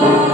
love.